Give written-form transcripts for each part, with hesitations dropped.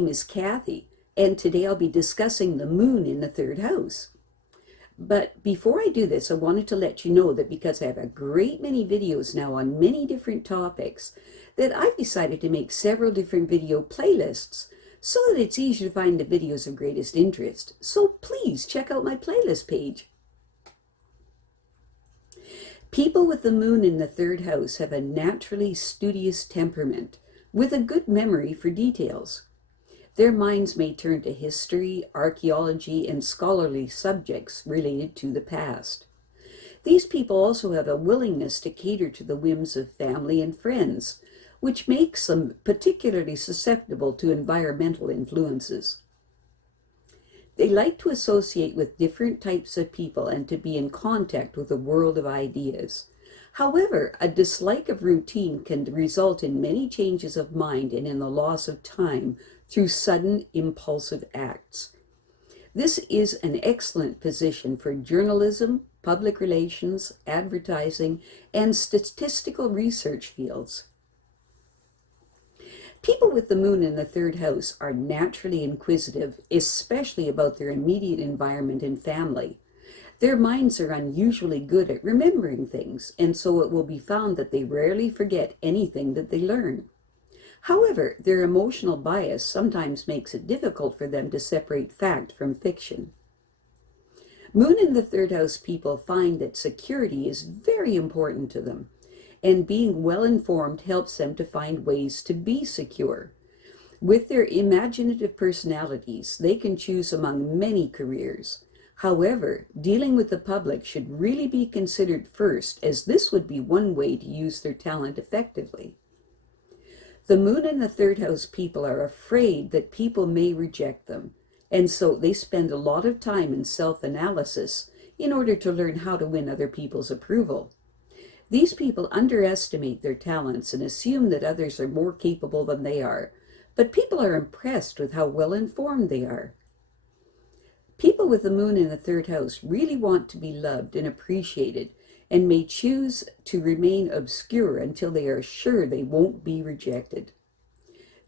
name is Kathy, and today I'll be discussing the moon in the third house. But before I do this, I wanted to let you know that because I have a great many videos now on many different topics, that I've decided to make several different video playlists so that it's easier to find the videos of greatest interest. So please check out my playlist page. People with the moon in the third house have a naturally studious temperament with a good memory for details. Their minds may turn to history, archaeology, and scholarly subjects related to the past. These people also have a willingness to cater to the whims of family and friends, which makes them particularly susceptible to environmental influences. They like to associate with different types of people and to be in contact with a world of ideas. However, a dislike of routine can result in many changes of mind and in the loss of time through sudden impulsive acts. This is an excellent position for journalism, public relations, advertising, and statistical research fields. People with the moon in the third house are naturally inquisitive, especially about their immediate environment and family. Their minds are unusually good at remembering things, and so it will be found that they rarely forget anything that they learn. However, their emotional bias sometimes makes it difficult for them to separate fact from fiction. Moon in the third house people find that security is very important to them, and being well informed helps them to find ways to be secure. With their imaginative personalities, they can choose among many careers. However, dealing with the public should really be considered first, as this would be one way to use their talent effectively. The moon in the third house people are afraid that people may reject them, and so they spend a lot of time in self-analysis in order to learn how to win other people's approval. These people underestimate their talents and assume that others are more capable than they are, but people are impressed with how well informed they are. People with the moon in the third house really want to be loved and appreciated, and may choose to remain obscure until they are sure they won't be rejected.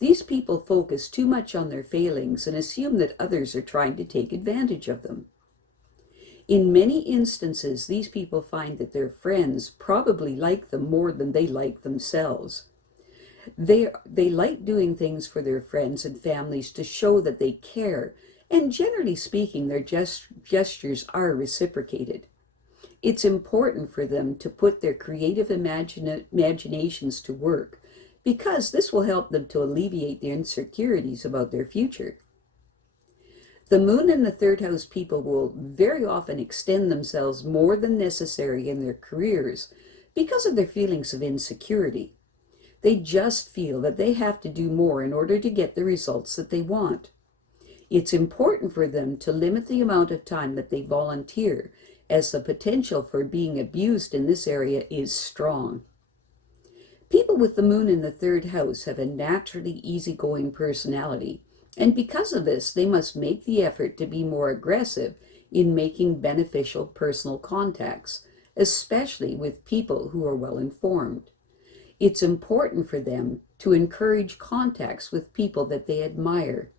These people focus too much on their failings and assume that others are trying to take advantage of them. In many instances, these people find that their friends probably like them more than they like themselves. They like doing things for their friends and families to show that they care, and generally speaking, their gestures are reciprocated. It's important for them to put their creative imaginations to work, because this will help them to alleviate their insecurities about their future. The moon in the third house people will very often extend themselves more than necessary in their careers because of their feelings of insecurity. They just feel that they have to do more in order to get the results that they want. It's important for them to limit the amount of time that they volunteer, as the potential for being abused in this area is strong. People with the moon in the third house have a naturally easygoing personality, and because of this, they must make the effort to be more aggressive in making beneficial personal contacts, especially with people who are well informed. It's important for them to encourage contacts with people that they admire,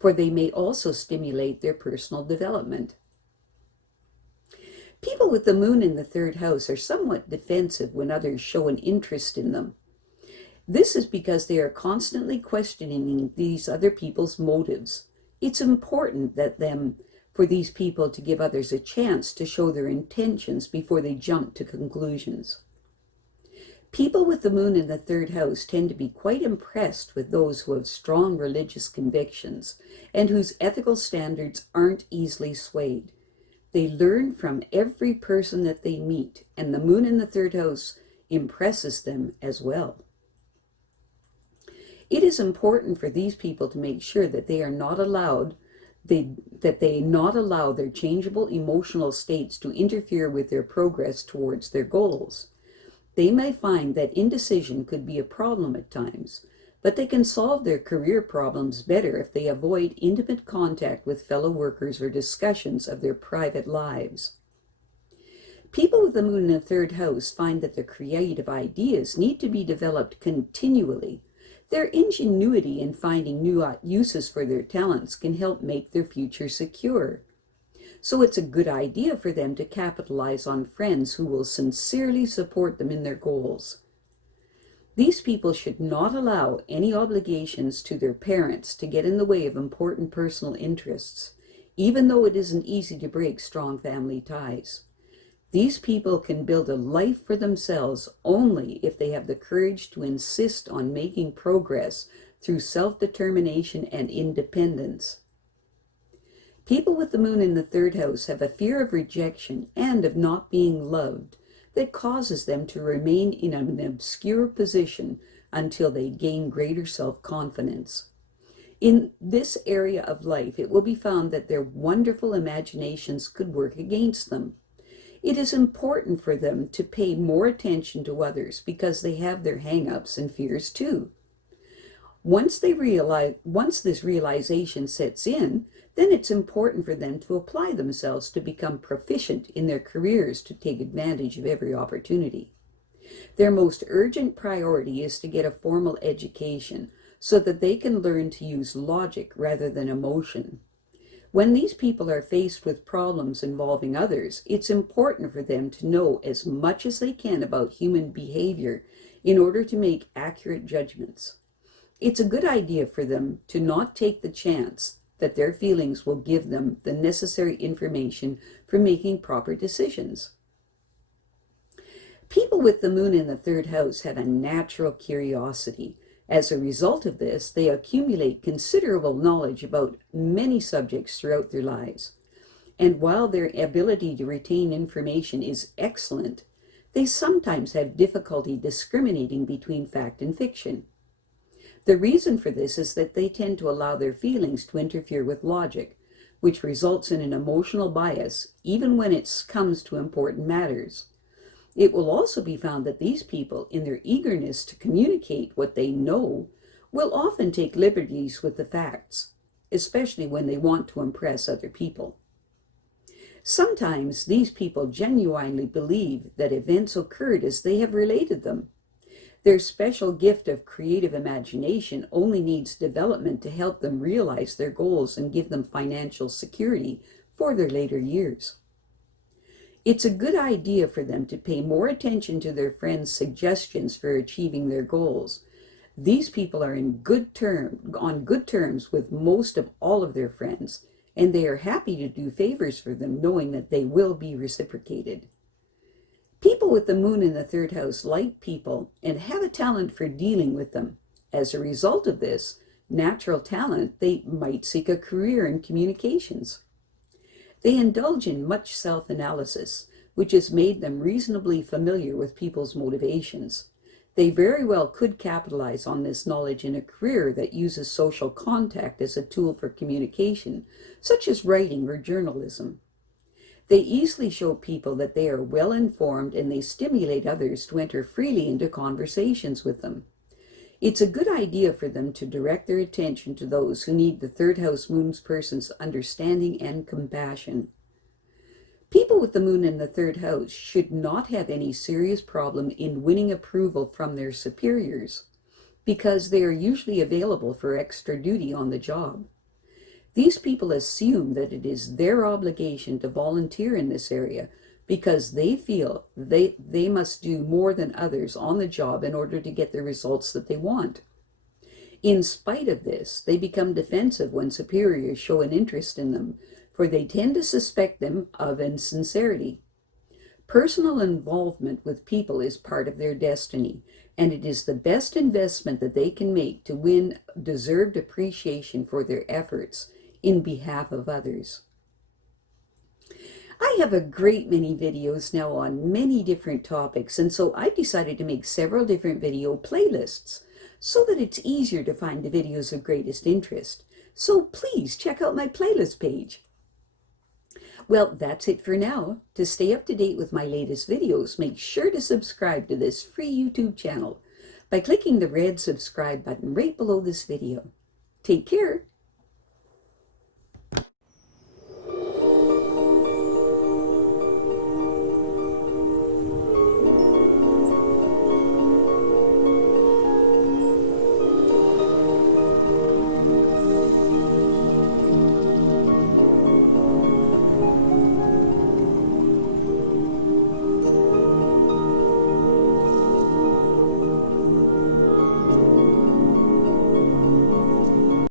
for they may also stimulate their personal development. People with the moon in the third house are somewhat defensive when others show an interest in them. This is because they are constantly questioning these other people's motives. It's important for these people to give others a chance to show their intentions before they jump to conclusions. People with the moon in the third house tend to be quite impressed with those who have strong religious convictions and whose ethical standards aren't easily swayed. They learn from every person that they meet, and the moon in the third house impresses them as well. It is important for these people to make sure that they not allow their changeable emotional states to interfere with their progress towards their goals. They may find that indecision could be a problem at times, but they can solve their career problems better if they avoid intimate contact with fellow workers or discussions of their private lives. People with the moon in the third house find that their creative ideas need to be developed continually. Their ingenuity in finding new uses for their talents can help make their future secure. So it's a good idea for them to capitalize on friends who will sincerely support them in their goals. These people should not allow any obligations to their parents to get in the way of important personal interests, even though it isn't easy to break strong family ties. These people can build a life for themselves only if they have the courage to insist on making progress through self-determination and independence. People with the moon in the third house have a fear of rejection and of not being loved that causes them to remain in an obscure position until they gain greater self-confidence. In this area of life, it will be found that their wonderful imaginations could work against them. It is important for them to pay more attention to others because they have their hang-ups and fears too. Once this realization sets in, then it's important for them to apply themselves to become proficient in their careers to take advantage of every opportunity. Their most urgent priority is to get a formal education so that they can learn to use logic rather than emotion. When these people are faced with problems involving others, it's important for them to know as much as they can about human behavior in order to make accurate judgments. It's a good idea for them to not take the chance that their feelings will give them the necessary information for making proper decisions. People with the moon in the third house have a natural curiosity. As a result of this, they accumulate considerable knowledge about many subjects throughout their lives. And while their ability to retain information is excellent, they sometimes have difficulty discriminating between fact and fiction. The reason for this is that they tend to allow their feelings to interfere with logic, which results in an emotional bias even when it comes to important matters. It will also be found that these people, in their eagerness to communicate what they know, will often take liberties with the facts, especially when they want to impress other people. Sometimes these people genuinely believe that events occurred as they have related them. Their special gift of creative imagination only needs development to help them realize their goals and give them financial security for their later years. It's a good idea for them to pay more attention to their friends' suggestions for achieving their goals. These people are on good terms with most of all of their friends, and they are happy to do favors for them, knowing that they will be reciprocated. People with the moon in the third house like people and have a talent for dealing with them. As a result of this natural talent, they might seek a career in communications. They indulge in much self-analysis, which has made them reasonably familiar with people's motivations. They very well could capitalize on this knowledge in a career that uses social contact as a tool for communication, such as writing or journalism. They easily show people that they are well informed, and they stimulate others to enter freely into conversations with them. It's a good idea for them to direct their attention to those who need the third house moon's person's understanding and compassion. People with the moon in the third house should not have any serious problem in winning approval from their superiors, because they are usually available for extra duty on the job. These people assume that it is their obligation to volunteer in this area because they feel they must do more than others on the job in order to get the results that they want. In spite of this, they become defensive when superiors show an interest in them, for they tend to suspect them of insincerity. Personal involvement with people is part of their destiny, and it is the best investment that they can make to win deserved appreciation for their efforts in behalf of others. I have a great many videos now on many different topics, and so I decided to make several different video playlists so that it's easier to find the videos of greatest interest. So please check out my playlist page. Well, that's it for now. To stay up to date with my latest videos, make sure to subscribe to this free YouTube channel by clicking the red subscribe button right below this video. Take care.